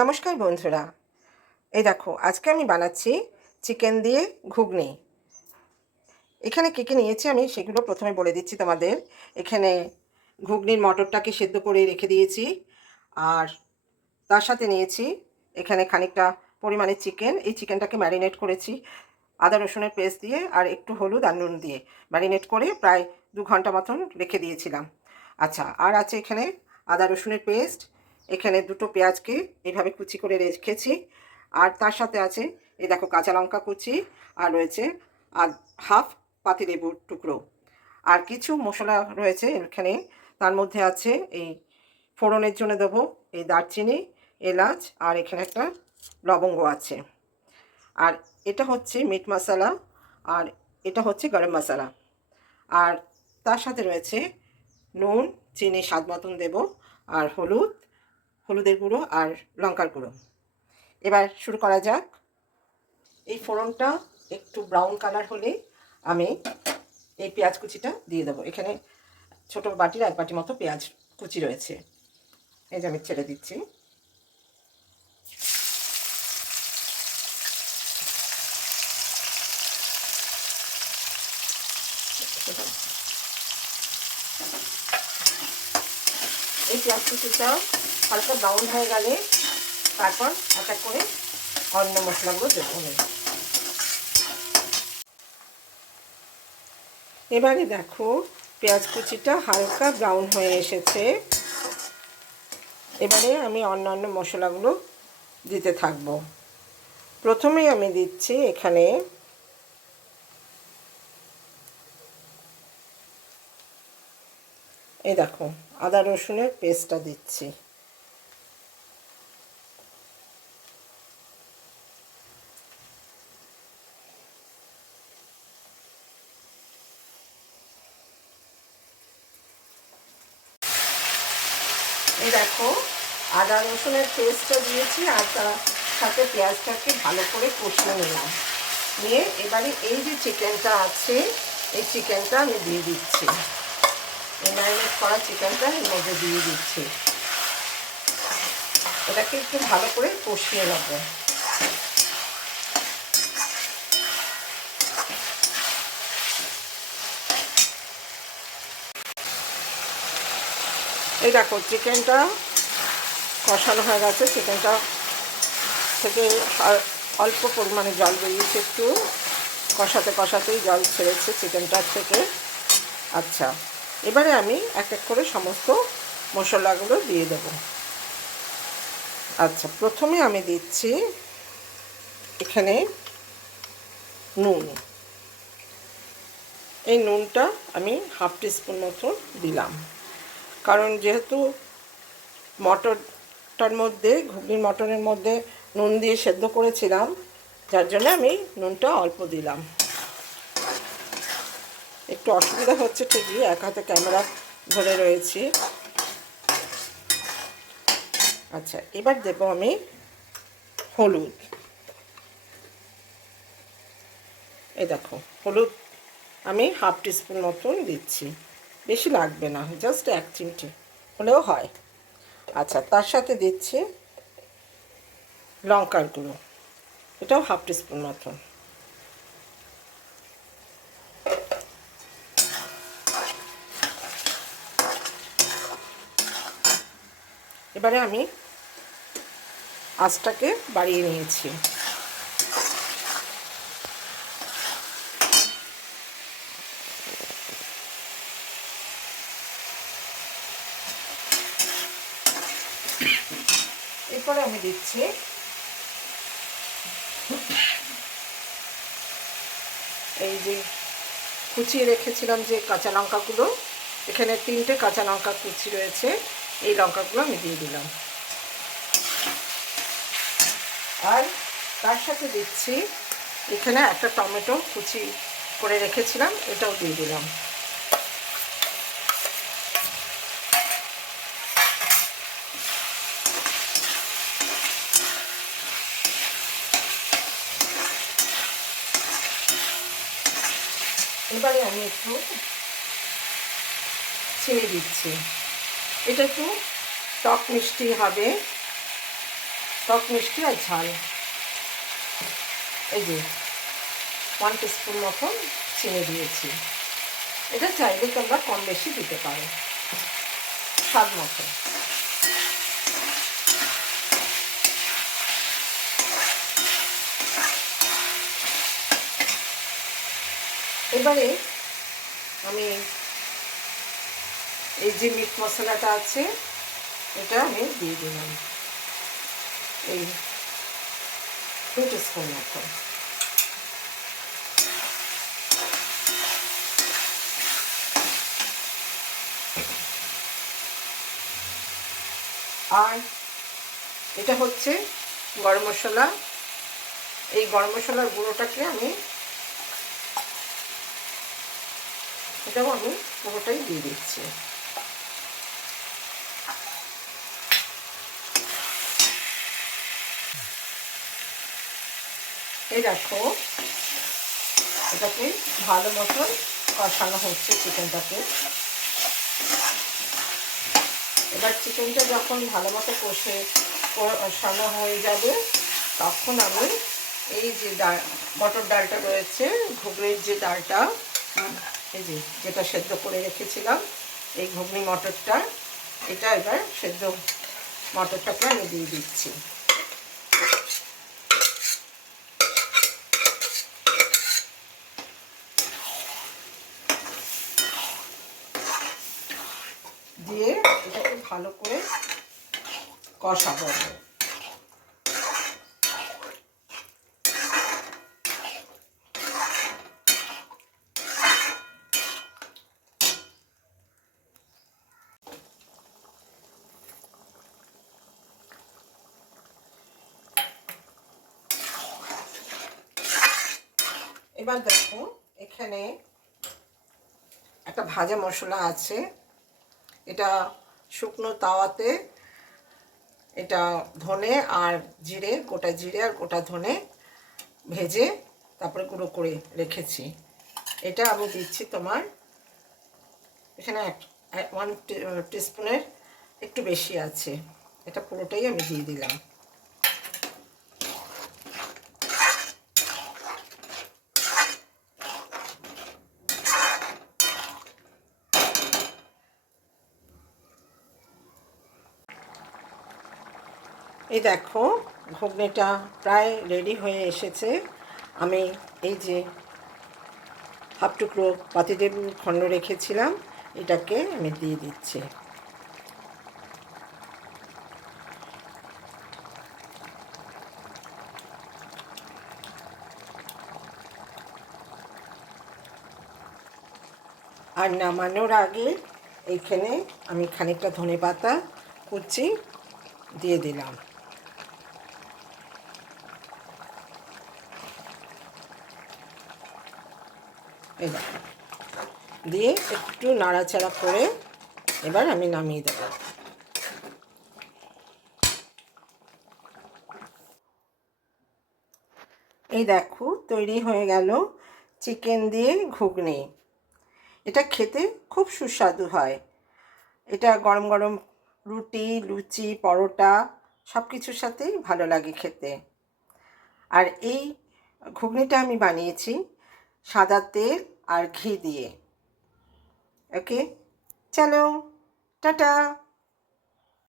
নমস্কার বন্ধুরা, এই দেখো আজকে আমি বানাচ্ছি চিকেন দিয়ে ঘুগনি। এখানে কী কী নিয়েছি আমি সেগুলো প্রথমে বলে দিচ্ছি তোমাদের। এখানে ঘুগনির মটরটাকে সেদ্ধ করে রেখে দিয়েছি, আর তার সাথে নিয়েছি এখানে খানিকটা পরিমাণে চিকেন। এই চিকেনটাকে ম্যারিনেট করেছি আদা রসুনের পেস্ট দিয়ে আর একটু হলুদ আর নুন দিয়ে ম্যারিনেট করে প্রায় 2 ঘন্টা মতন রেখে দিয়েছিলাম। আচ্ছা, আর আছে এখানে আদা রসুনের পেস্ট, এখানে 2টো পেঁয়াজকে এইভাবে কুচি করে রেখেছি, আর তার সাথে আছে এই দেখো কাঁচা লঙ্কা কুচি, আর রয়েছে আর হাফ পাতিলেবুর টুকরো, আর কিছু মশলা রয়েছে এখানে। তার মধ্যে আছে এই ফোড়নের জন্য দেবো এই দারচিনি, এলাচ, আর এখানে একটা লবঙ্গ আছে। আর এটা হচ্ছে মিট মশলা, আর এটা হচ্ছে গরম মশলা, আর তার সাথে রয়েছে নুন, চিনি স্বাদ মতন দেবো, আর হলুদের গুঁড়ো আর লঙ্কার গুঁড়ো। এবার শুরু করা যাক। এই ফোড়নটা একটু ব্রাউন কালার হলে আমি এই পেঁয়াজ কুচিটা দিয়ে দেবো। এখানে ছোটো বাটির 1 বাটি মতো পেঁয়াজ কুচি রয়েছে, এই যে আমি ছেড়ে দিচ্ছি। এই পেঁয়াজ কুচিটা হালকা ব্রাউন হয়ে গেলে তারপর এক এক করে অন্য মশলাগুলো দেবো। এবারে দেখো পেঁয়াজ কুচিটা হালকা ব্রাউন হয়ে এসেছে। এবারে আমি অন্যান্য মশলাগুলো দিতে থাকবো। প্রথমেই আমি দিচ্ছি এখানে এই দেখো আদা রসুনের পেস্টটা দিচ্ছি। এই দেখো আদা রসুনের পেস্টটা দিয়েছি, আর তার সাথে পেঁয়াজটাকে ভালো করে কষিয়ে নিলাম। নিয়ে এবারে এই যে চিকেনটা আছে এই চিকেনটা আমি দিয়ে দিচ্ছি, এই ম্যারিনেট করা চিকেনটা এর মধ্যে দিয়ে দিচ্ছি। এটাকে একটু ভালো করে কষিয়ে নেব। এই দেখো চিকেনটা কষানো হয়ে গেছে, চিকেনটা থেকে অল্প পরিমাণে জল বেরিয়েছে, একটু কষাতে কষাতেই জল ছেড়েছে চিকেনটার থেকে। আচ্ছা, এবারে আমি এক এক করে সমস্ত মশলাগুলো দিয়ে দেব। আচ্ছা, প্রথমে আমি দিচ্ছি এখানে নুন। এই নুনটা আমি হাফ টিস্পুন মতো দিলাম, কারণ যেহেতু মটরটার মধ্যে ঘুগনির মটরের মধ্যে নুন দিয়ে সেদ্ধ করেছিলাম, যার জন্য আমি নুনটা অল্প দিলাম। একটু অসুবিধা হচ্ছে ঠিকই, এক হাতে ক্যামেরা ধরে রয়েছি। আচ্ছা, এবার দেবো আমি হলুদ। এই দেখো হলুদ আমি হাফ টিস্পুন মতন দিচ্ছি, বেশি লাগবে না, জাস্ট 1 চিমটি হলেও হয়। আচ্ছা, তার সাথে দিচ্ছি লঙ্কার গুঁড়ো, এটাও হাফ টিস্পুন মতন। এবারে আমি আঁচটাকে বাড়িয়ে নিয়েছি। এরপরে আমি দিচ্ছি এই যে কুচিয়ে রেখেছিলাম যে কাঁচা লঙ্কাগুলো, এখানে 3টে কাঁচা লঙ্কা কুচি রয়েছে, এই লঙ্কাগুলো আমি দিয়ে দিলাম। আর তার সাথে দিচ্ছি এখানে একটা টমেটো কুচি করে রেখেছিলাম, এটাও দিয়ে দিলাম। এবারে আমি একটু চিনি দিচ্ছি, এটা একটু টক মিষ্টি হবে, টক মিষ্টি আর ঝাল। এই যে 1 টিস্পুন মতন চিনি দিয়েছি। এটা চাইলে তোমরা কম বেশি দিতে পারো স্বাদ মতো। এবারে আমি এই যে মিট মশলাটা আছে এটা আমি দিয়ে দিলাম, এই 2 টিস্পুন মতো। আর এটা হচ্ছে গরম মশলা। এই গরম মশলার গুঁড়োটাকে এটাও আমি পুরোটাই দিয়ে দিচ্ছি। এই দেখো এটাকে ভালো মতন কষানো হচ্ছে চিকেনটাকে। এবার চিকেনটা যখন ভালো মতো কষানো হয়ে যাবে তখন আমি এই যে মটর ডালটা রয়েছে, ঘুগনির যে ডালটা, এই যে যেটা সেদ্ধ করে রেখেছিলাম, এই ঘুগনি মটরটা, এটা এবার সেদ্ধ মটরটাকে আমি দিয়ে দিচ্ছি। দিয়ে এটাকে ভালো করে কষাবো। এবার দেখো এখানে একটা ভাজা মশলা আছে, এটা শুকনো তাওয়াতে এটা ধনে আর জিরে, গোটা জিরে আর গোটা ধনে ভেজে তারপরে গুঁড়ো করে রেখেছি। এটা আমি দিচ্ছি তোমার এখানে 1 টিস্পুনের একটু বেশি আছে, এটা পুরোটাই আমি দিয়ে দিলাম। এই দেখো ঘুগনিটা প্রায় রেডি হয়ে এসেছে। আমি এই যে হাফ টুকরো পাতিলেবুর খণ্ড রেখেছিলাম এটাকে আমি দিয়ে দিচ্ছি। আর নামানোর আগে এইখানে আমি খানিকটা ধনেপাতা কুচি দিয়ে দিলাম। এই দেখো দিয়ে একটু নাড়াচাড়া করে এবার আমি নামিয়ে দেব। এই দেখো তৈরি হয়ে গেল চিকেন দিয়ে ঘুগনি। এটা খেতে খুব সুস্বাদু হয়। এটা গরম গরম রুটি, লুচি, পরোটা সব কিছুর সাথেই ভালো লাগে খেতে। আর এই ঘুগনিটা আমি বানিয়েছি সাদা তেল আর ঘি দিয়ে। ওকে, চলো টাটা।